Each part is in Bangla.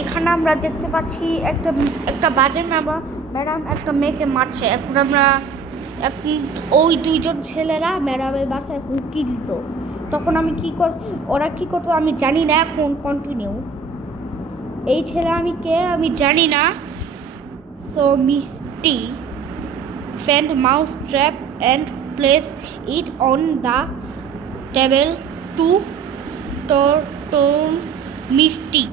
এখানে আমরা দেখতে পাচ্ছি একটা বাজে ম্যাডাম একটা মেয়েকে মারছে। এখন আমরা ওই দুইজন ছেলেরা ম্যাডামের বাসায় হুমকি দিত। তখন আমি ওরা কি করতো আমি জানি না। এখন কন্টিনিউ এই ছেলে আমি জানি না। সো মিষ্টি find mouse trap and place it on the table to turn মিষ্টি।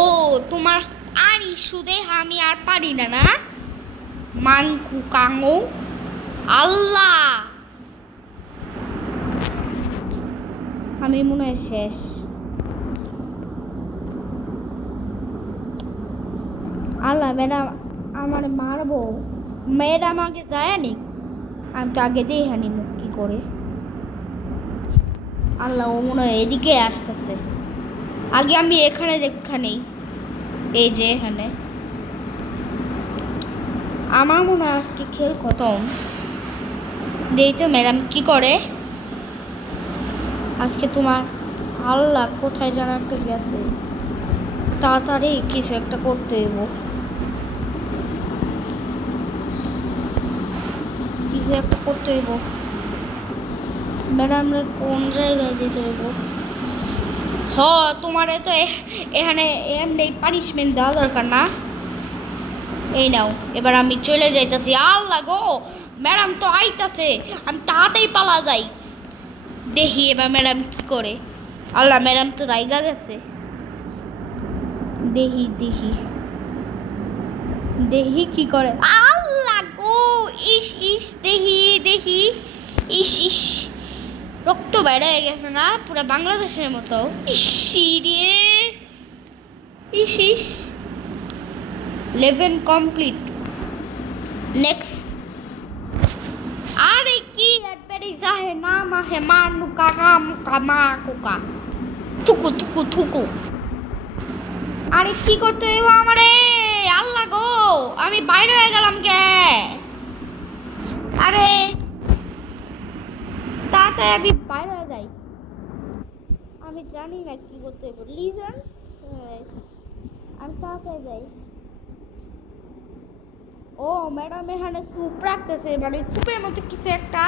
ও তোমার আর ইস্যুদে আমি আর পারি না না মাংকু কাঙ্গো আল্লাহ। আমি মনে হয় শেষ। আল্লাহ ম্যাডাম আমার মারবো। ম্যাডাম আগে যায় নি, আমি তো আগে দিয়ে হানি মুখ কি করে। আল্লাহ ও মনে হয় এদিকে আসতেছে। আগে আমি এখানে এই যে এখানে আমার মনে হয় আজকে খেল খতম। দেই তো ম্যাডাম কি করে আজকে তোমার। আল্লাহ কোথায় যেন একটা গেছে, তাড়াতাড়ি কিছু একটা করতে হইব। কিছু একটা করতে হইব। ম্যাডামরা কোন জায়গায় যেতে হইব? তোমারে তো এখানে এমনি পানিশমেন্ট দেওয়া দরকার না। এই নাও, এবার আমি চলে যাইতাছি। আল্লাহ গো ম্যাডাম তো আইতাছে, আমি তাড়াতাড়ি পালা যাই। দেখি এবার ম্যাডাম কি করে। আল্লাহ ম্যাডাম তো রাইগা গেছে। দেখি কি করে। আল্লাহ গো ইস দেখি ইস রক্ত বেড়ে হয়ে গেছে না পুরো বাংলাদেশের মতো। ইস 11 কমপ্লিট। নেক্সট। আরে কি একবারই জাহে না মাহে মানু কামা কুকা থুকু। আরে কি করতে হইব আমারে? আল্লাহ গো আমি বাইরে হয়ে গেলাম কে? আরে তাড়াতাড়ি আমি বাইরে হয়ে যাই। আমি জানি না কি করতে হইব। লিজন আমি তাড়াতাড়ি যাই। ও ম্যাডাম এখানে স্যুপ রাখতেছে, মানে স্যুপের মতো কিছু একটা,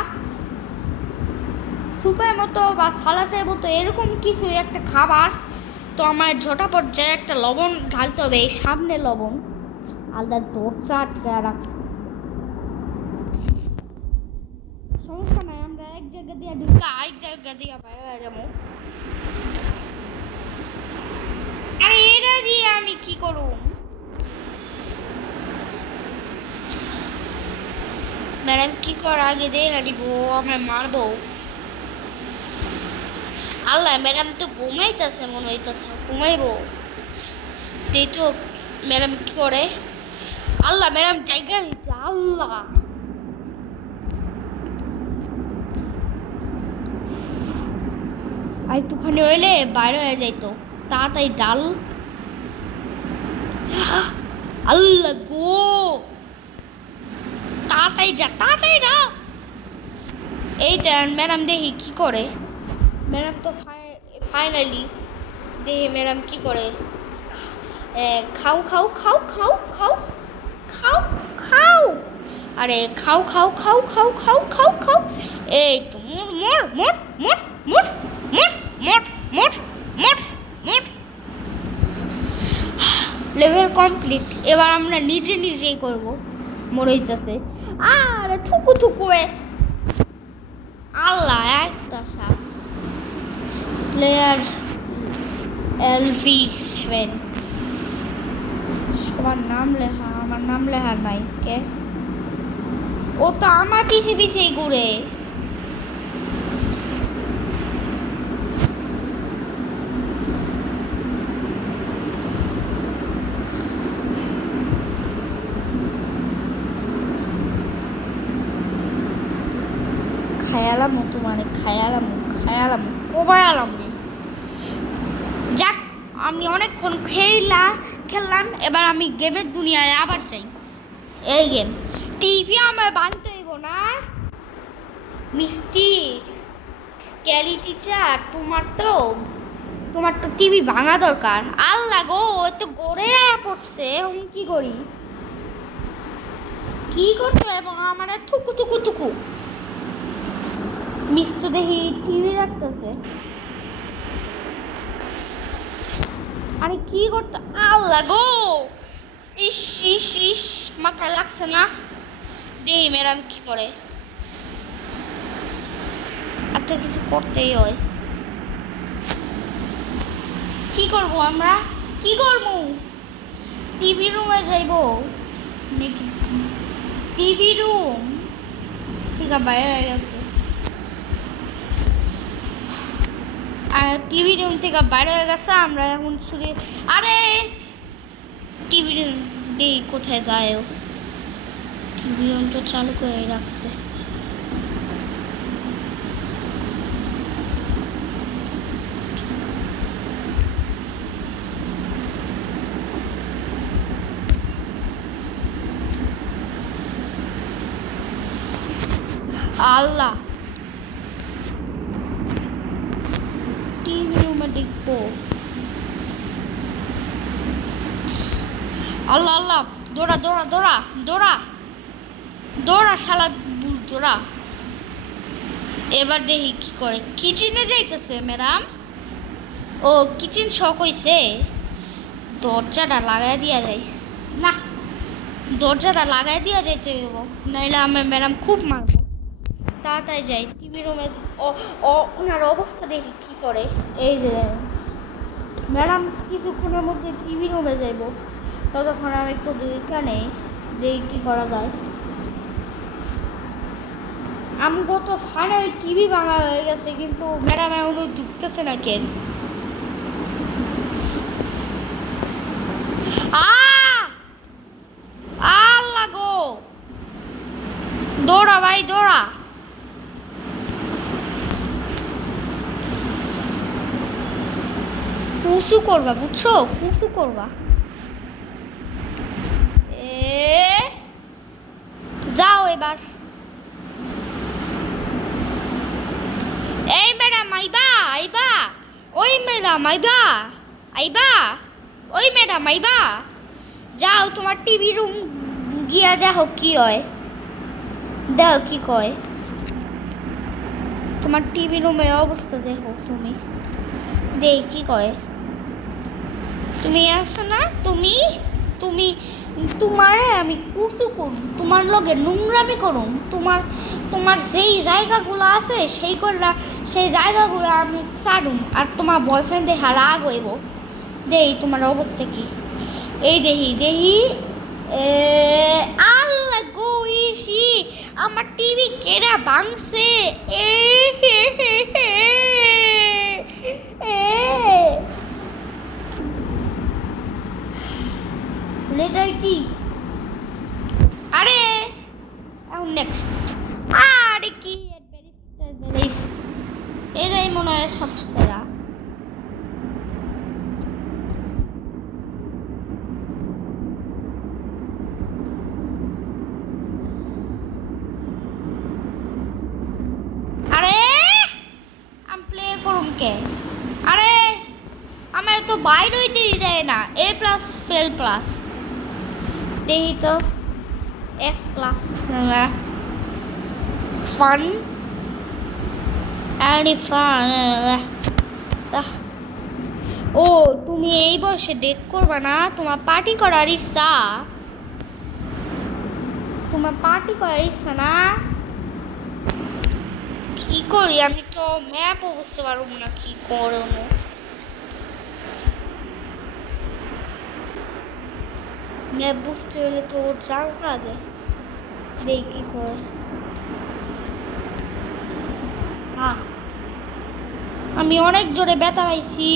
স্যুপের মতো বা সালাটের মতো এরকম কিছু একটা খাবার। তো আমার ঝটাপট যে একটা লবণ ঢালতে হবে। এই সামনে লবণ আলাদা দরজা আটকে রাখছে। সমস্যা নাই, আমরা এক জায়গা দিয়ে ঢুকে আরেক জায়গা দিয়ে বাইরে হয়ে যাবো। আরে এটা দিয়ে আমি কি করব? ম্যাডাম কি কর আগে দিয়ে হাঁটিব, আমার মারবো। আল্লাহ ম্যাডাম তো ঘুমাইতেছে মনে হইতেছে, ঘুমাইবো। এই তো ম্যাডাম কি করে। আল্লাহ ম্যাডাম জায়গা দিচ্ছে। আল্লাহ আর একটুখানি হইলে বাইরে হয়ে যাইতো তাড়াতাড়ি ডাল। আল্লাহ গো তাড়াতাড়ি যা। এইটা ম্যাডাম দেখি কি করে। ম্যাডাম তো ফাইনালি দেখি ম্যাডাম কি করে। খাও আরে খাও। এই তো মোট লেভেল কমপ্লিট। এবার আমরা নিজেই করবো। মরইতেছে আরে থুকু আল্লাহ একটা সাপ। প্লেয়ার LV7 সবার নাম লেখা, আমার নাম লেখা নাই কে? ও তো আমার পিছে ঘুরে। খায়ালাম তোমারে খায়ালাম কোবায়ালাম। যাক আমি অনেকক্ষণ খেললাম। এবার আমি গেমের দুনিয়ায় আবার চাই। এই গেম টিভি আমার বানতে হইব না। মিষ্টি স্ক্যারি টিচার তোমার তো তোমার তো টিভি ভাঙা দরকার। আল্লাহ গো, ও তো গড়ে পড়ছে। আমি কি করি, কি করতো এবং আমার থুকু থুকু থুকু মিষ্টি দেখি টিভি দেখতেছে। আরে কি করতো, আল্লাহ গো, ইস ইস ইস, মাথায় লাগছে না। দেখি ম্যাডাম কি করে, একটা কিছু করতেই হয়। কি করব আমরা, কি করব? টিভি রুমে যাইব নাকি? টিভি রুম ঠিক আছে, বাইরে হয়ে গেছে। আর টিভি রুম থেকে বাইরে হয়ে গেছে, আমরা এখন শুধু আরে টিভি রুম দেই কোথায় যায়। টিভি রুম তো চালু করে রাখছে। আল্লাহ, টিভি রুমে দেখবো। আল্লাহ আল্লাহ, দৌড়া দৌড়া দৌড়া দৌড়া দৌড়া শালা বুঝ দৌড়া। এবার দেখি কি করে। কিচেনে যাইতেছে ম্যাডাম। ও কিচেন শখ হইছে, দরজাটা লাগাই দিয়া যায় না, দরজাটা লাগাই দিয়া যাইতে হইব, নাইলে আমার ম্যাডাম খুব মারবো। তাড়াতাড়ি যাই টিভি রুমে। ওনার অবস্থা দেখি কি করে। এই যে ম্যাডাম কিছুক্ষণের মধ্যে টিভি রুমে যাইব, ততক্ষণ আমি একটু দুইখানে দেখি কি করা যায়। আমগো তো ফাইনাল টিভি ভাঙা হয়ে গেছে, কিন্তু ম্যাডাম এখনো ঢুকতেছে না কেন? আল্লাহ গো, দৌড়া ভাই দৌড়া। কুসু করবা বুঝছো, কুসু করবা। যাও এবার। এই ম্যাডাম আইবা আইবা, ওই ম্যাডাম আইবা আইবা, ওই ম্যাডাম আইবা। যাও তোমার টিভি রুম গিয়া দেখো কি হয়, দেখো কি কয়। তোমার টিভি রুমের অবস্থা দেখো তুমি, দেখ কি কয়। তুমি আসো না, তুমি তুমি তোমারে আমি কুসু করুম, তোমার লগে নোংরামি করুম, তোমার তোমার যেই জায়গাগুলো আছে সেই জায়গাগুলো আমি ছাড়ুম, আর তোমার বয়ফ্রেন্ড দেখা রাগ হইব। দেই তোমার অবস্থা কি, এই দেখি দেখি। আল্লাহ গো, ইসি আমার টিভি কেরা ভাঙছে। লেটার কি? আরে এখন নেক্সট। আরে কি এটাই মনে হয় সবচেয়ে সেরা। আরে আমি প্লে করুম কে? আরে আমার তো বাইরে হইতেই দেয় না। এ প্লাস ফেল প্লাস, দেখি তো এফ প্লাস ফান ও তুমি এই বয়সে ডেট করবা না? তোমার পার্টি করার ইচ্ছা, তোমার পার্টি করার ইচ্ছা না? কি করি আমি তো ম্যাপও বুঝতে পারবো না কি করবো। ম্যাপ বুঝতে হলে তো ওর জায়গা আগে দেখি কি করে। হ্যাঁ, আমি অনেক জোরে ব্যথা পাইছি।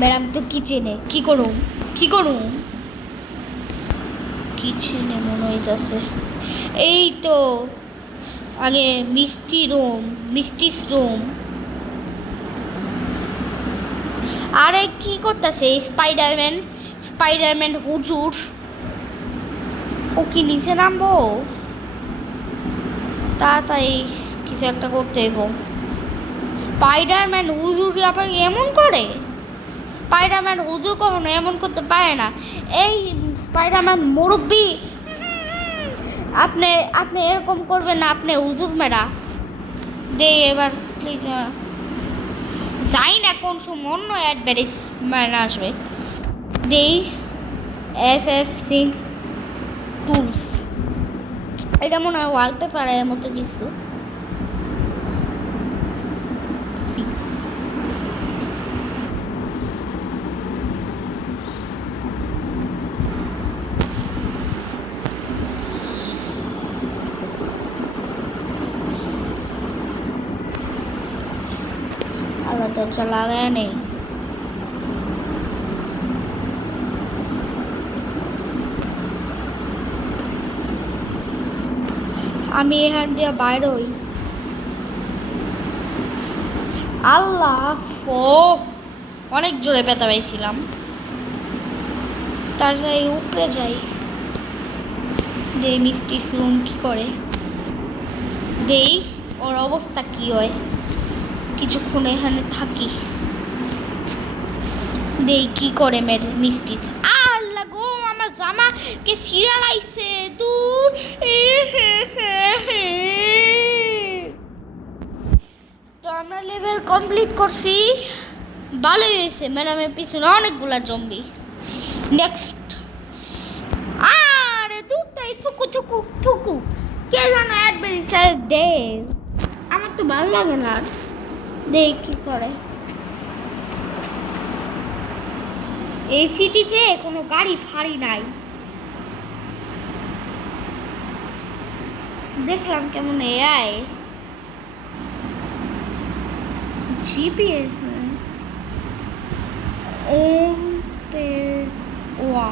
ম্যাডাম তো কিচেনে, কি করুম কি করুম? কিচেনে মনে হইতেছে। এই তো আগে মিষ্টির রুম। আরে কি করতেছে স্পাইডারম্যান হুজুর? ও কি নিচে নামবো? তাড়াতাড়ি কিছু একটা করতে হইব। স্পাইডারম্যান হুজুর আবার এমন করে? স্পাইডারম্যান হুজুর কখনো এমন করতে পারে না। এই স্পাইডারম্যান মুরব্বি, আপনি আপনি এরকম করবেন না, আপনি হুজুর মেরা। দে এবার যাই না কোন সময় অন্য অ্যাডভার্টাইজমেন্ট আসবে। দেই FF সিং টুলস, এটা মনে হয় ওয়ালপেপারের মতো কিছু। আলো দরজা লাগায় নেই। আমি এখান দিয়ে বাইরে হই। আল্লাহ অনেক জোরে ব্যথা পাইছিলাম। তার যাই উপরে যাই, যে মিষ্টি রুম কি করে দেই, ওর অবস্থা কি হয়। কিছুক্ষণ এখানে থাকি, দেই কি করে মিষ্টি। আল্লাহ গো, আমার জামা কে ছিঁড়া লাইছে তু। তো আমরা লেভেল কমপ্লিট করছি, ভালোই হয়েছে। ম্যাডামের পিছনে অনেকগুলা জম্বি। নেক্সট, আরে দুটাই থুকু থুকু থুকু, কে জানো অ্যাডভেঞ্চার দে, আমার তো ভালো লাগে না। দেখ কি করে। এই সিটিতে কোনো গাড়ি ফাড়ি নাই, দেখলাম কেমন এআই জিপিএস ওম পে ওয়া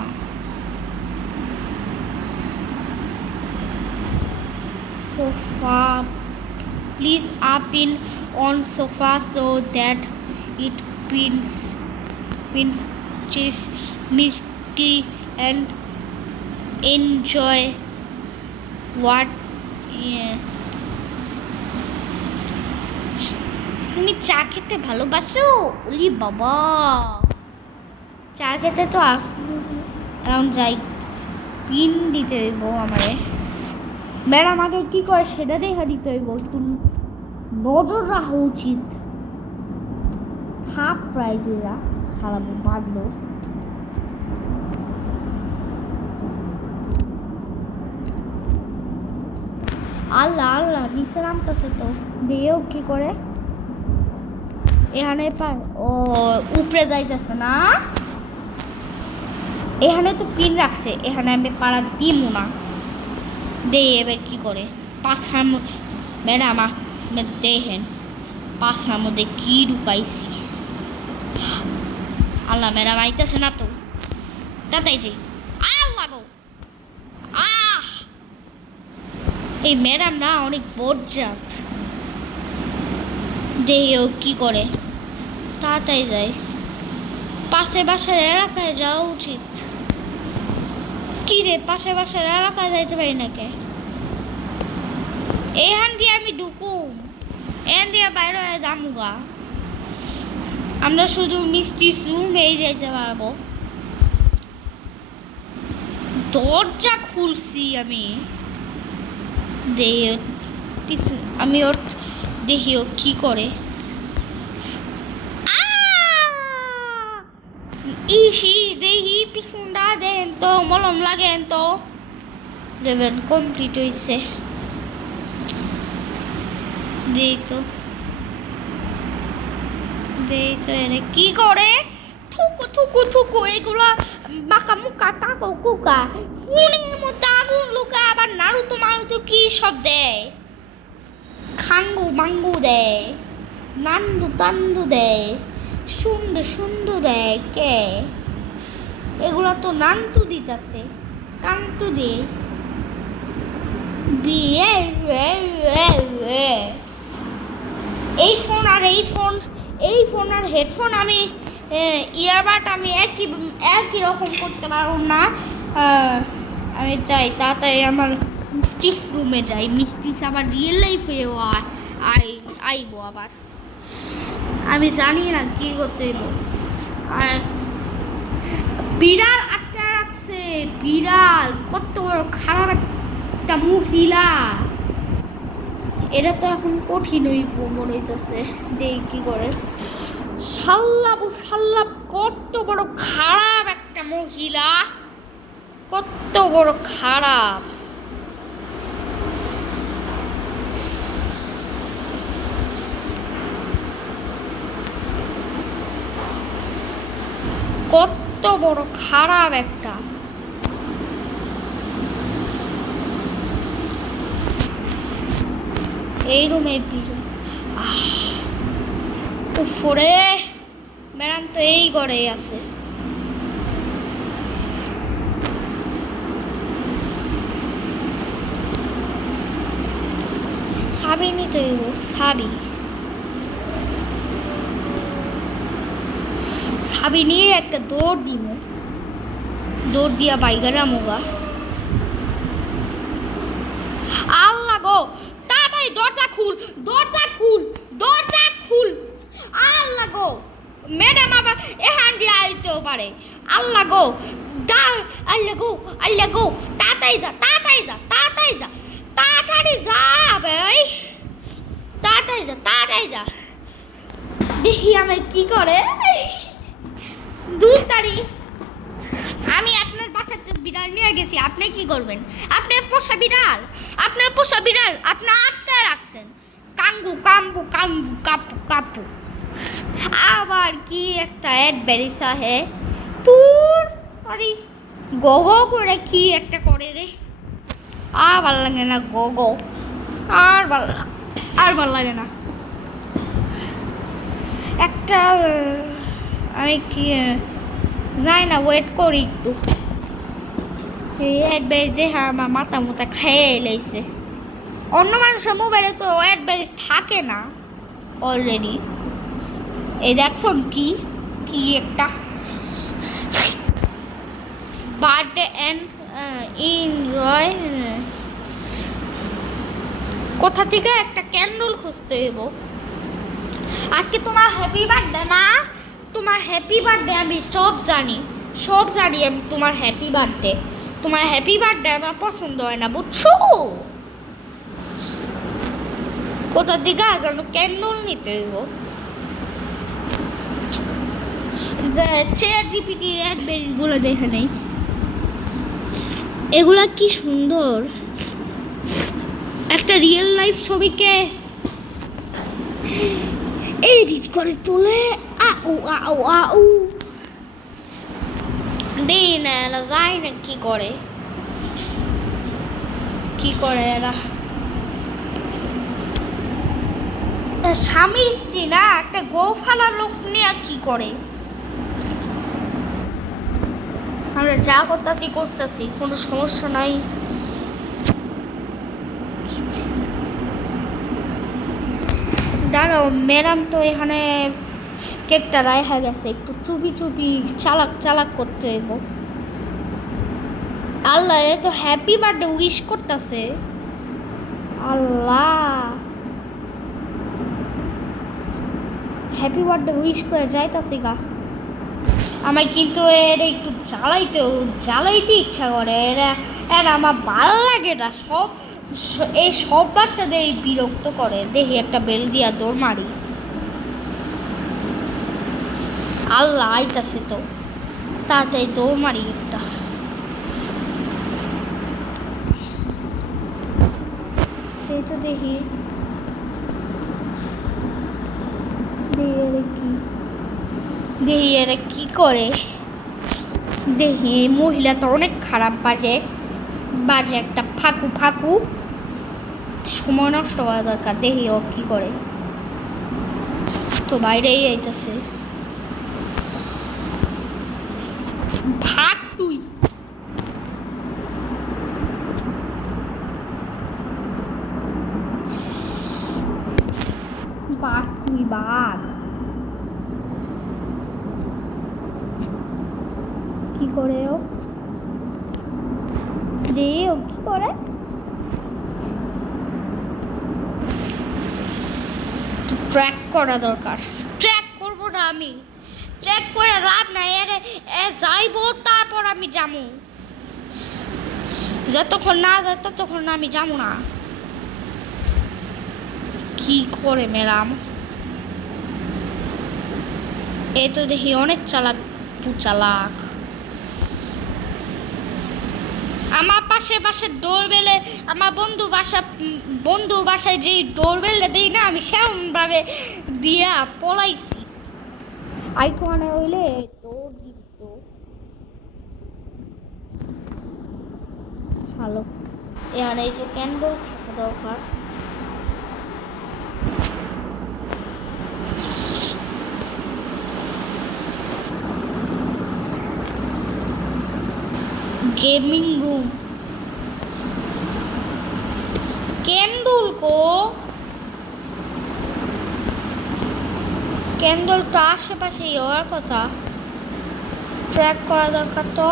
sofa, please up in on sofa so that it pinches misty and enjoy what তুমি চা খেতে ভালোবাসো? ওলি বাবা, চা খেতে তো এখন যাই, পিন দিতে হইব আমারে। ম্যাডাম আগে কি করে সেটা দেখা দিতে হইব, একটু নজর রাখা উচিত। হাফ প্রায় দুরা সারাবো বাঁধলো। আল্লাহ আল্লাহ, নিচে নামতেছে তো, দিয়েও কি করে এখানে পায়। ও উপরে যাইতেছে না, এখানে তো পিন রাখছে, এখানে আমি পাড়া দিব না। দে এবার কি করে পাশার ম্যাডাম দেখেন পাশার মধ্যে কি ঢুকাইছি। আল্লাহ, ম্যাডাম আইতেছে না তো, তাই যাই। আল্লাহ গো, এই ম্যাডাম না অনেক বজ্জাত। দেহেও কি করে তাড়াতাড়ি যায়, পাশে বাসার এলাকায় যাওয়া উচিত। কি রে, পাশে বাসার এলাকায় যাইতে পারি নাকি? এখান দিয়ে আমি ঢুকুম, এখান দিয়ে বাইরে হয়ে যামুগা। আমরা শুধু মিষ্টি রুমেই যাইতে পারবো। দরজা খুলছি আমি, আমি ওর দেখিও কি করে। দেখি পিছনটা দেন তো, মলম লাগেন তো। লেভেল কমপ্লিট হয়েছে, দেই তো এনে কি করে থুকু থুকু থুকু, এগুলা বাঁকা মুকা টাকো কুকা, ফোনের মধ্যে আগুন লুকা, আবার নারুতো মারুতো কি সব দেয়, খাঙ্গু মাঙ্গু দেয়, নান্দু তান্দু দেয়, সুন্দর সুন্দর দেয়। কে এগুলা তো নান্তু দিতেছে, কান্তু দে বিয়ে। এই ফোন আর হেডফোন আমি ইয়ারবাড আমি একই রকম করতে পারব না। আমি চাই তাড়াতাড়ি আমার মিস্ট্রিস রুমে যাই, মিস্ট্রিস আবার রিয়েল লাইফেও আইবো আবার। আমি জানি না কি করতে হইব। আর বিড়াল আটকে রাখছে, বিড়াল কত বড় খারাপ একটা মহিলা। এটা তো এখন কঠিন হইব মনে হইতেছে, দেখ কি করে। শাল্লাপ কত বড় খারাপ একটা মহিলা, কত বড় খারাপ। কত বড় খারাপ একটা। এই রুমে উপরে ম্যাডাম তো এই ঘরেই আছে। সাবি নিতে হইব, সাবি নিয়ে একটা দৌড় দিব, দৌড় দিয়া বাইগারা মোগা। আল্লাহ গো, তাড়াতাড়ি দরজা খুল, আল্লাহ গো, ম্যাডাম আবার এখান দিয়ে আইতেও পারে। আল্লাহ গো, আল্লাহ গো, তাড়াতাড়ি যা ভাই, তাড়াতাড়ি যা। দেখি আমি কি করে। দুতারি, আমি আপনার বাসাতে বিড়াল নিয়ে গেছি, আপনি কি করবেন? আপনার পোষা বিড়াল, আপনি আটটা রাখছেন। কাপু। আবার কি একটা অ্যাডভেরিস আহে, তুর সরি গো করে কি একটা করে রে। আর ভাল লাগে না গো, আর ভাল লাগে না। একটা আমি কি যাই না, ওয়েট করি একটু। এই অ্যাডভাইস দেখে আমার মাথা খেয়ে এলাইছে। অন্য মানুষের মোবাইলে তো অ্যাডভাইস থাকে না অলরেডি। এই দেখছো কি একটা বার্থডে অ্যান্ড এনজয়। কোথা থেকে একটা ক্যান্ডেল খুঁজতে হইব। আজকে তোমার হ্যাপি বার্থডে না? তোমার হ্যাপি বার্থডে আমি সব জানি আমি তোমার হ্যাপি বার্থডে আমার পছন্দ হয় না, বুঝছো? কোথা থেকে যেন ক্যান্ডেল নিতে হইব। চ্যাট জিপিটি অ্যাডভাইসগুলো দেখে নেই, এগুলা কি সুন্দর। একটা রিয়েল লাইফ ছবিকে এডিট করে তোলে। দিন এরা যায় না কি করে এরা। স্বামী স্ত্রী না, একটা গোফালা লোক নিয়ে কি করে। আমরা যা করতেছি কোনো সমস্যা নাই। দাঁড়াও, ম্যাডাম তো এখানে কেকটা রাখা গেছে, একটু চুপি চালাক করতে হইব। আল্লাহ, এ তো হ্যাপি বার্থডে উইশ করতেছে। আল্লাহ, হ্যাপি বার্থডে উইশ করে যাইতাছি গা। আমার কিন্তু এটা একটু জ্বালাইতে ইচ্ছা করে। এরা আমার ভালো লাগে না। সব বাচ্চাদের বিরক্ত করে। দেখি একটা বেল দিয়া দৌড় মারি। আল্লাহ, আইতাছে তো, তাড়াতাড়ি দৌড় মারি একটা। এই তো দেখি এরা কি করে। দেখি এই মহিলা তো অনেক খারাপ বাজে একটা ফাঁকু। সময় নষ্ট করা দরকার। দেখি ও কি করে। তো বাইরেই আইতাছে। ভাগ তুই। বাঘ কি করে ও কি করে। ট্র্যাক করা দরকার। ট্র্যাক করব না আমি, ট্র্যাক করে লাভ নাই। এ যাইবো তারপর আমি যাবো, যতক্ষণ না যায় ততক্ষণ আমি যাবো না। কি করে ম্যাডাম, এই তো দেখি অনেক চালাক চালাক। আমার পাশে ডোরবেলে আমার বন্ধুর বাসায় যেই ডোরবেলে দিই না, আমি সেমন ভাবে দিয়া পলাইছি। আইফোনে হইলে দৌড় দিত ভালো। এখানে এই তো ক্যান্ডেল থাকা দরকার। गेमिंग रूम कैंडल को कैंडल तो आशेपाशे হওয়ার কথা। ট্র্যাক করা দরকার। তো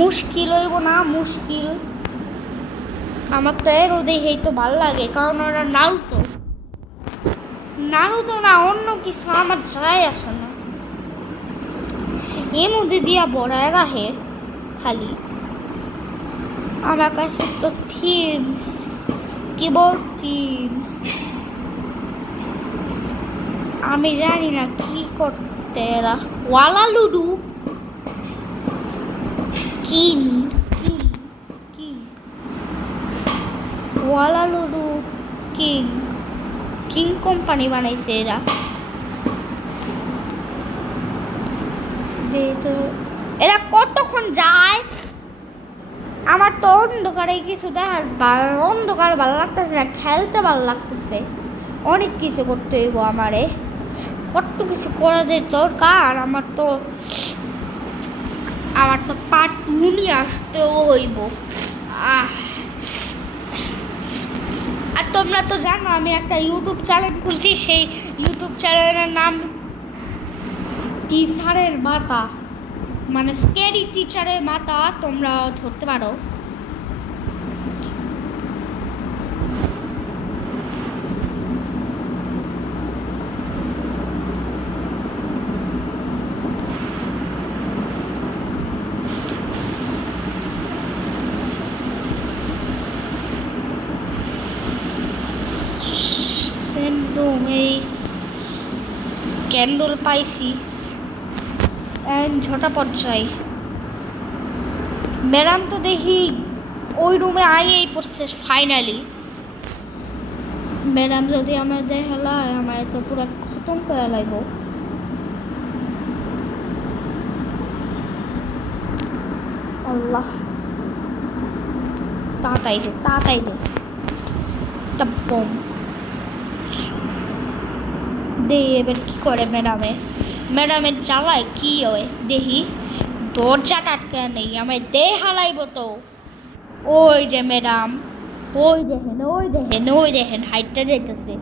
মুশকিল হইব না? মুশকিল আমার তো এর দেখেই তো ভালো লাগে, কারণ ওরা নারুতো না অন্য কিছু আমার যায় আসে না। এর মধ্যে দিয়া বড়ায় রাখে খালি। আমার কাছে তো থিমস, কিবোর্ড থিমস, আমি জানি না কি করতে এরা। ওয়ালা লুডু কিং কিং কিং ওয়ালা লুডু কিং কিং কোম্পানি বানাইছে এরা। এরা কতক্ষণ যায়? আমার তো অন্ধকারে কিছু দেখার অন্ধকার ভালো লাগতেছে না, খেলতে ভালো লাগতেছে। অনেক কিছু করতে হইব আমারে, কত কিছু করা যায় দরকার। আমার তো পার্ট 2 নিয়ে আসতেও হইব। আর তোমরা তো জানো আমি একটা ইউটিউব চ্যানেল খুলছি, সেই ইউটিউব চ্যানেলের নাম টিচারের মাথা, মানে স্ক্যারি টিচারের মাথা তোমরা ধরতে পারো। এই ক্যান্ডেল পাইছি, ঝটাপট যাই। ম্যাডাম তো দেখি ওই রুমে আইয়েই পড়ছে ফাইনালি। ম্যাডাম যদি আমার দেখালায় আমার তো পুরো খতম করে লাগব। আল্লাহ, তাড়াতাড়ি দে বম দে। এবার কি করে ম্যাডামের জ্বালায় কি হয় দেখি। দরজাটা আটকে নেই, আমায় দে হালাইব তো। ওই যে ম্যাডাম, ওই দেখেন হাইটটা যাইতেছে,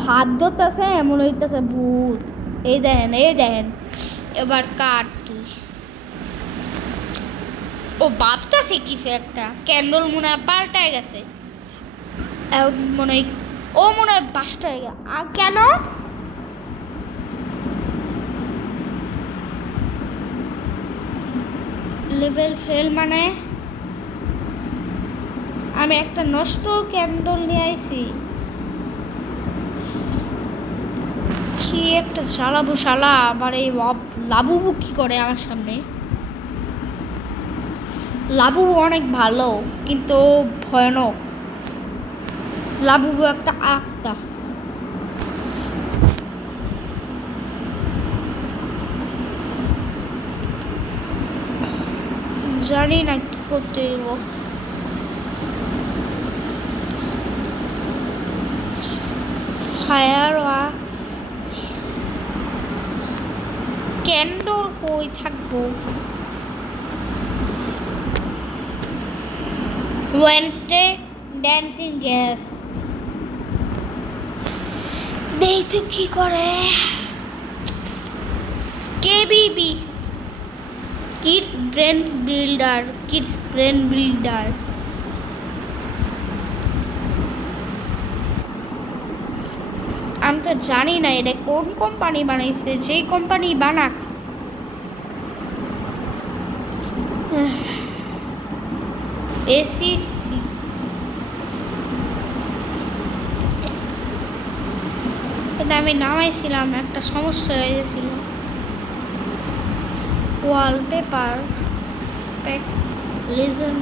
ভাত ধরতেছে, এমন হইতেছে ভূত। এই দেখেন এবার কাট তুই। ও ভাবতেছে কিছু একটা। ক্যান্ডেল মনে হয় পাল্টায় গেছে, মনে হয় বাসটা হয়ে গেল। আর কেন লেভেল ফেল? মানে আমি একটা নষ্ট ক্যান্ডেল নিয়ে আইছি, কি একটা চালাবো শালা। আবার এই লাবুবু কি করে আমার সামনে? লাবুবু অনেক ভালো কিন্তু ভয়ানক। লাবুবু একটা আত্মা। জানি না কি করতে হইব। ফায়ার ওয়ার্কস ক্যান্ডেল কই থাকবো? ওয়েডনেসডে ড্যান্সিং গ্যাস দেই তো কি করে। কেবিবি কিডস ব্রেন বিল্ডার আমি তো জানি না এটা কোন কোম্পানি বানাইছে, যেই কোম্পানি বানাক। এসি এটা আমি নামাইছিলাম, একটা সমস্যা হয়ে গেছিল। ওয়ালপেপার লিজন,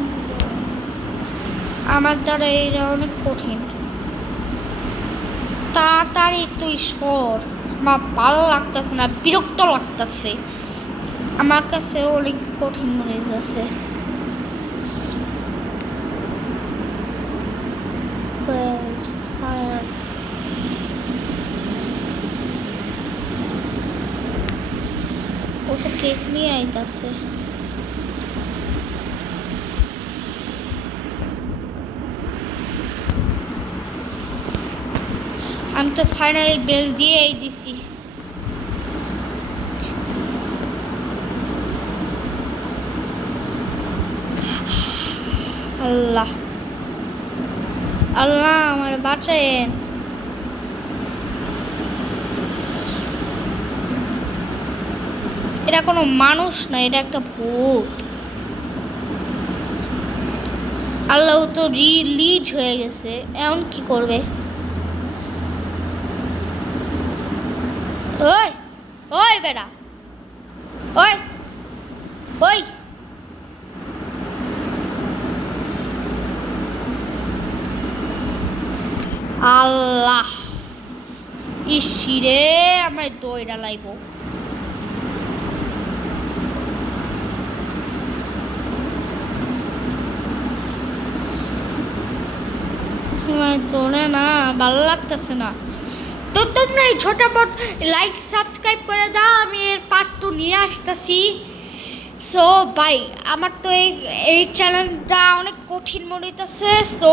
আমার দ্বারা এটা অনেক কঠিন। তাড়াতাড়ি তুই সর, আমার ভালো লাগতেছে না, বিরক্ত লাগতেছে, আমার কাছে অনেক কঠিন মনে যাচ্ছে। ও তো কেক নিয়ে আইতাছে। আমি তো ফাইনালি বেল দিয়েই দিছি। আল্লাহ আল্লাহ আমার বাঁচায়েন। এটা কোনো মানুষ না, এটা একটা ভূত। আল্লাহ তো রিলিজ হয়ে গেছে, এখন কি করবে? ওই ওই বেটা, ওই ওই আল্লাহ, ইসিরে আমার দইরা লাইব। তোরে না ভালো লাগতেছে না তো, তোমরা এই ছোটাপট লাইক সাবস্ক্রাইব করে দাও, আমি এর পার্ট 2 নিয়ে আসতেছি। সো ভাই আমার তো এই চ্যালেঞ্জটা অনেক কঠিন মনে হইতেছে। সো